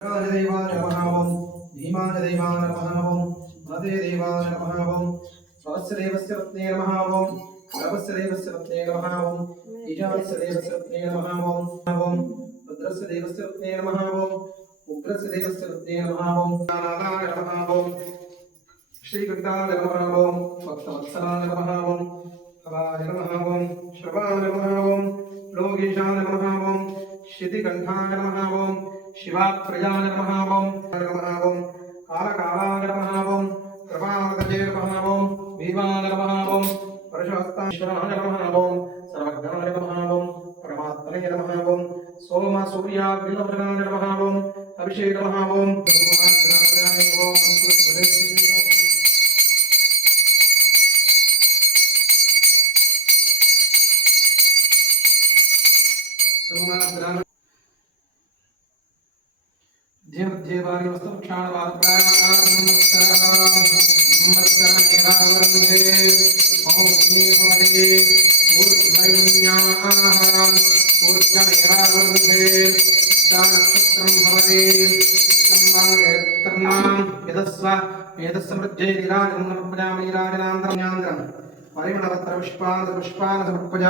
देवाय नमः ओम भीमाय देवाय नमः ओम मदे देवाय नमः ओम स्वस्य देवस्य पत्ने नमः ओम नवस्य देवस्य पत्ने नमः ओम ईशानस्य देवस्य पत्ने नमः ओम रुद्रस्य देवस्य पत्ने नमः ओम उग्रस्य देवस्य पत्ने नमः ओम नारायणाय नमः ओम श्रीकृष्णाय नमः ओम भक्तवत्सलाय नमः ओम हवाय नमः ओम श्रवाय नमः ओम लोकेशाय नमः ओम शितिकण्ठाय नमः ओम शिवाप्रियाय नमः ओम कालकालाय नमः ओम कृपावतये नमः ओम भीमाय नमः ओम परशुहस्ताश्वराय नमः ओम सर्वज्ञाय नमः ओम परमात्मने नमः ओम सोम सूर्याग्निलोचनाय नमः ओम अभिषेक नमः ओम देवदेवानि वस्तुक्षाणवादप्राणमस्तरमेवावरन्ते ॐ भवति ऊर्ध्वैमुन्याः ऊर्ध्वमेवावरन्ते नक्षत्रं भवति संवादेत्तर्णां यदस्मृज्ये निराजं नमः प्रजामि निराजनान्तरं परिमलपत्रपुष्पान् समर्पयामि